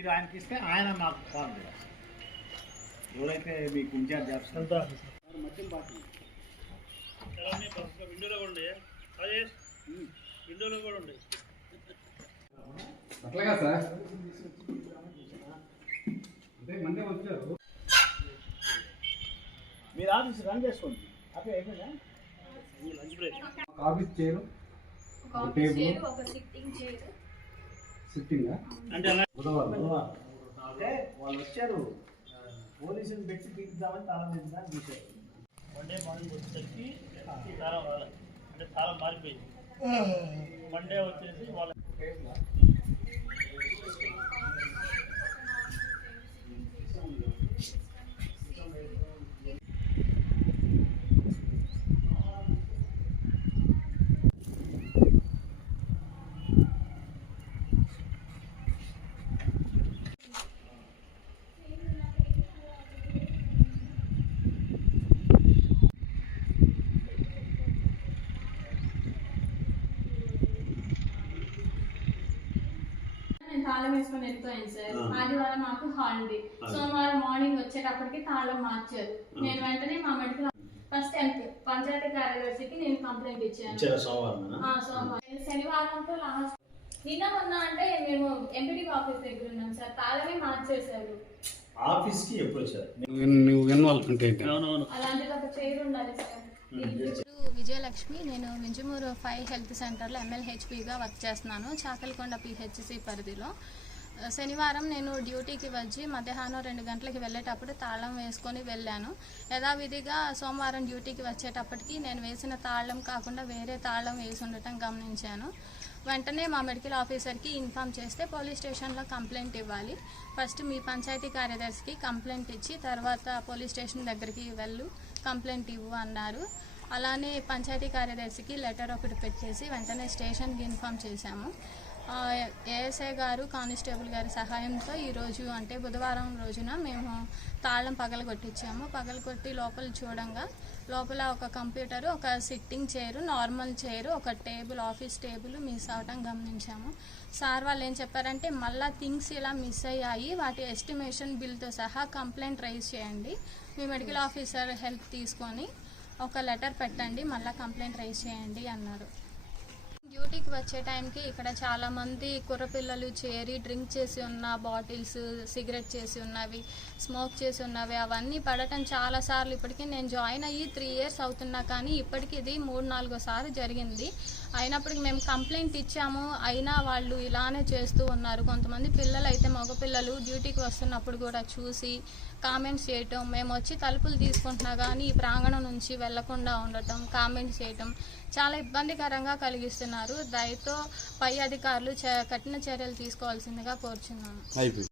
మీరు ఆయనకి ఇస్తే ఆయన మాకు ఫార్మ్ చేస్తారు ఎవరైతే మీకు ఇన్ఛార్జ్ చేస్తారో. మధ్యం పార్టీ విండోలో కూడా ఉండే విండోలో కూడా ఉండే అట్లాగా సార్. అంటే మండే వచ్చారు. మీరు ఆఫీస్ రన్ చేసుకోండి. అప్పుడు అయిపోయిందా? లంచ్ బ్రేక్ ఆఫీస్ చేయరు ఒక టేబుల్. ఒక సిట్టింగ్ చైర్ సిట్టింగ్ అంటే అలా బుధవారం. అంటే వాళ్ళు వచ్చారు. పోలీసులు పెట్టి తీద్దామని తాళం తీద్దామని చూశారు వన్ డే మార్నింగ్ వచ్చేసరికి తాళం రాలేదు అంటే తాళం మారిపోయింది. మండే వచ్చేసి వాళ్ళ నేను తాళం వేసుకొని వెళ్ళిపోయాను సార్. ఆదివారం మాకు హాలిడే సోమవారం మార్నింగ్ వచ్చేటప్పటికి తాళం మార్చారు. నేను వెంటనే మా మెడికల్ ఫస్ట్ పంచాయతీ కార్యదర్శికి నేను కంప్లైంట్ ఇచ్చాను. సోమవారం ఆ, సోమవారం. శనివారంతో లాస్ట్ నిన్న మొన్న అంటే మేము ఎంపీడీ ఆఫీస్ దగ్గర ఉన్నాం సార్. తాళమే మార్చేశారు. ఆఫీస్కి ఎప్పుడు వచ్చారు? నువ్వు అలాంటిది ఒక చైర్ ఉండాలి సార్. విజయలక్ష్మి నేను వింజమూరు ఫైవ్ హెల్త్ సెంటర్లో ఎంఎల్హెచ్పిగా వర్క్ చేస్తున్నాను చాకల్కొండ పిహెచ్సి పరిధిలో. శనివారం నేను డ్యూటీకి వచ్చి మధ్యాహ్నం రెండు గంటలకి వెళ్ళేటప్పుడు తాళం వేసుకొని వెళ్ళాను. యథావిధిగా సోమవారం డ్యూటీకి వచ్చేటప్పటికి నేను వేసిన తాళం కాకుండా వేరే తాళం వేసి ఉండటం గమనించాను. వెంటనే మా మెడికల్ ఆఫీసర్కి ఇన్ఫామ్ చేస్తే పోలీస్ స్టేషన్లో కంప్లైంట్ ఇవ్వాలి. ఫస్ట్ మీ పంచాయతీ కార్యదర్శికి కంప్లైంట్ ఇచ్చి తర్వాత పోలీస్ స్టేషన్ దగ్గరికి వెళ్ళు. కంప్లైంట్ ఇవ్వు అన్నారు. అలానే పంచాయతీ కార్యదర్శికి లెటర్ ఒకటి పెట్టేసి వెంటనే స్టేషన్కి ఇన్ఫామ్ చేశాము. ఏఎస్ఐ గారు కానిస్టేబుల్ గారి సహాయంతో ఈరోజు అంటే బుధవారం రోజున మేము తాళం పగల కొట్టించాము. పగల కొట్టి లోపల చూడంగా లోపల ఒక కంప్యూటర్ ఒక సిట్టింగ్ చైర్ నార్మల్ చైర్ ఒక టేబుల్ ఆఫీస్ టేబుల్ మిస్ అవటం గమనించాము. సార్ వాళ్ళు ఏం చెప్పారంటే మళ్ళీ థింగ్స్ ఇలా మిస్ అయ్యాయి వాటి ఎస్టిమేషన్ బిల్తో సహా కంప్లైంట్ రైజ్ చేయండి. మీ మెడికల్ ఆఫీసర్ హెల్ప్ తీసుకొని ఒక లెటర్ పెట్టండి మళ్ళీ కంప్లైంట్ రైజ్ చేయండి అన్నారు. డ్యూటీకి వచ్చే టైంకి ఇక్కడ చాలా మంది కుర్రపిల్లలు చేరి డ్రింక్ చేసి ఉన్న బాటిల్స్ సిగరెట్ చేసి ఉన్నవి స్మోక్ చేసి ఉన్నవి అవన్నీ పడటం చాలా సార్లు ఇప్పటికీ నేను జాయిన్ అయ్యి త్రీ ఇయర్స్ అవుతున్నా కానీ ఇప్పటికి ఇది మూడు నాలుగో సార్లు జరిగింది. అయినప్పటికీ మేము కంప్లైంట్ ఇచ్చాము. అయినా వాళ్ళు ఇలానే చేస్తూ ఉన్నారు. కొంతమంది పిల్లలు అయితే మగపిల్లలు డ్యూటీకి వస్తున్నప్పుడు కూడా చూసి కామెంట్స్ చేయటం మేము వచ్చి తలుపులు తీసుకుంటున్నా కానీ ఈ ప్రాంగణం నుంచి వెళ్ళకుండా ఉండటం కామెంట్స్ చేయటం చాలా ఇబ్బందికరంగా కలిగిస్తున్నారు. దయతో పై అధికారులు చ- కఠిన చర్యలు తీసుకోవాల్సిందిగా కోరుచున్నాను